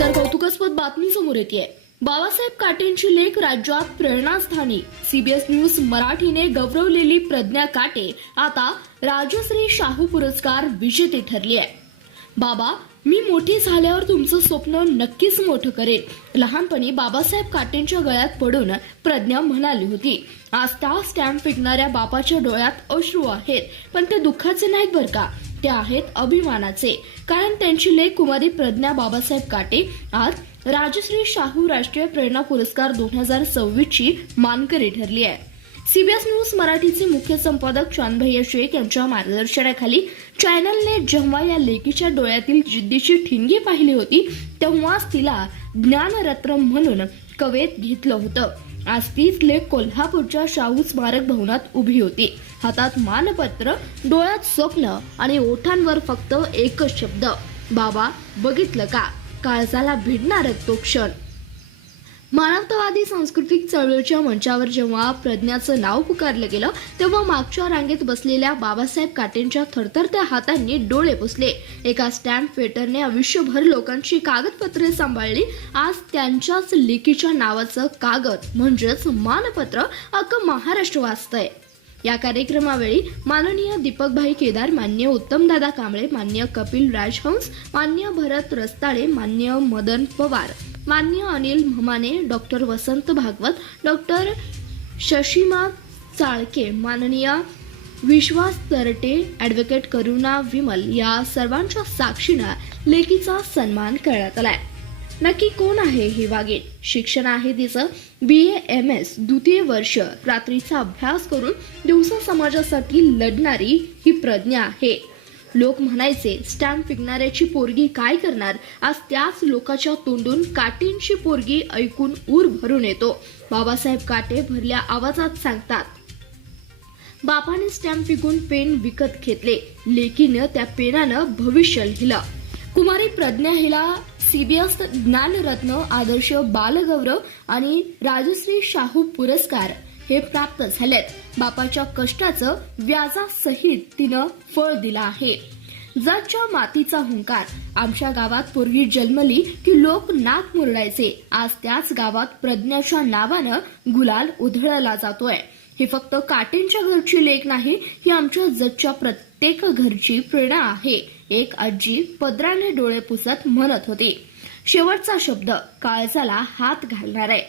नमस्कार. कौतुकास्पद बातमी समोर येते. बाबासाहेब काटेंची लेख राज्यात प्रेरणास्थानी. सीबीएस न्यूज मराठीने गौरवलेली प्रज्ञा काटे आता राजश्री शाहू पुरस्कार विजेती ठरली आहे. बाबा, मी मोठी झाल्यावर तुमचं स्वप्न नक्कीच मोठं करेन. लहानपणी बाबासाहेब काटेंच्या गळ्यात पडून प्रज्ञा म्हणाली होती. आज त्या स्टॅम्प फेकणाऱ्या बापाच्या डोळ्यात अश्रू आहेत, पण ते दुःखाचे नाहीत बरं का, ते आहेत अभिमानाचे. कारण त्यांची लेक कुमारी प्रज्ञा बाबासाहेब काटे आज राजश्री शाहू राष्ट्रीय प्रेरणा पुरस्कार 2026 ची मानकरी ठरली आहे. सीबीएस न्यूज मराठीचे मुख्य संपादक चांदभैया शेख यांच्या मार्गदर्शनाखाली चॅनलने जेव्हा या लेकीच्या डोळ्यातील जिद्दीची ठिणगी पाहिली होती, तेव्हाच तिला ज्ञानरत्न म्हणून कवेत घेतलं होतं. आज तीच लेक कोल्हापूरच्या शाहू स्मारक भवनात उभी होती. हातात मानपत्र, डोळ्यात स्वप्न आणि ओठांवर फक्त एकच शब्द, बाबा. बघितलं का, काळजाला भिडणार तो क्षण. मानवतावादी सांस्कृतिक चळवळीच्या मंचावर जेव्हा प्रज्ञाचं नाव पुकारलं गेलं, तेव्हा मागच्या रांगेत बसलेल्या बाबासाहेब काटेंच्या थरथरत्या हातांनी डोळे पुसले. एका स्टॅम्प वेटरने आयुष्यभर लोकांची कागदपत्रे सांभाळली. आज त्यांच्याच लेकीच्या नावाचं कागद म्हणजेच मानपत्र अख्खं महाराष्ट्र वाचतंय. या कार्यक्रमावेळी माननीय दीपकभाई केदार, माननीय उत्तमदादा कांबळे, माननीय कपिल राजहंस, माननीय भरत रस्ताळे, माननीय मदन पवार, माननीय अनिल म्हमाने, डॉक्टर वसंत भागवत, डॉक्टर शशिमा चाळके, माननीय विश्वास तरटे, ॲडव्होकेट करुणा विमल या सर्वांच्या साक्षीनं लेकीचा सन्मान करण्यात आलाय. नक्की कोण आहे ही वाघीण? शिक्षण आहे तिचं BA-MS, द्वितीय वर्ष. रात्रीचा अभ्यास करून दिवसा समाजासाठी लढणारी ही प्रज्ञा आहे. लोक म्हणायचे, स्टॅम्प फेकणाऱ्याची पोरगी काय करणार? आज त्याच लोकांच्या तोंडून काटेंची पोरगी ऐकून ऊर भरून येतो. बाबासाहेब काटे भरल्या आवाजात सांगतात, बापाने स्टॅम्प विकून पेन विकत घेतले, लेकीनं त्या पेनानं भविष्य लिहिलं. कुमारी प्रज्ञा हिला सीबीएस ज्ञानरत्न, आदर्श बालगौरव आणि राजश्री शाहू पुरस्कार हे प्राप्त झालेत. बापाच्या कष्टाचं व्याजासहित तिनं फळ दिलं आहे. जगच्या मातीचा हुंकार. आमच्या गावात पोरगी जन्मली की लोक नाक मुरडायचे. आज त्याच गावात प्रज्ञाच्या नावानं गुलाल उधळला जातोय. ही फक्त काटेंच्या घरची लेक नाही, ही आमच्या जगच्या प्रत्येक घरची प्रेरणा आहे. एक आजी पदराने डोळे पुसत म्हणत होती, शेवटचा शब्द काळजाला हात घालणार आहे.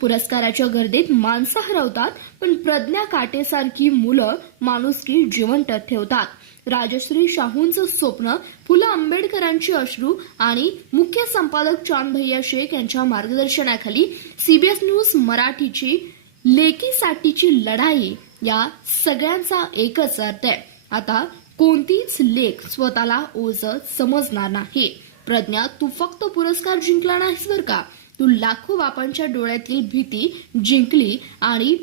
पुरस्काराच्या गर्दीत माणसं हरवतात, पण प्रज्ञा काटेसारखी मुलं माणुसकी जिवंत ठेवतात. राजश्री शाहूंचं स्वप्न, फुलं आंबेडकरांची अश्रू आणि मुख्य संपादक चांदभैया शेख यांच्या मार्गदर्शनाखाली सीबीएस न्यूज मराठीची लेकीसाठीची लढाई, या सगळ्यांचा एकच अर्थ आहे. आता कोणतीच लेक स्वतःला ओझं समजणार नाही. प्रज्ञा, तू फक्त पुरस्कार जिंकला नाहीस बरं का, तू लाखो बापांच्या डोळ्यातील भीती जिंकली आणि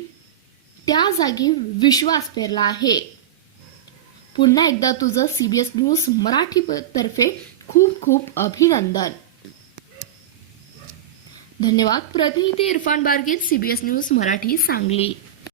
त्या जागी विश्वास पेरला आहे. पुन्हा एकदा तुझं सीबीएस न्यूज मराठी तर्फे खूप खूप अभिनंदन. धन्यवाद. प्रतिनिधी इरफान बारगीत, सीबीएस न्यूज मराठी, सांगली.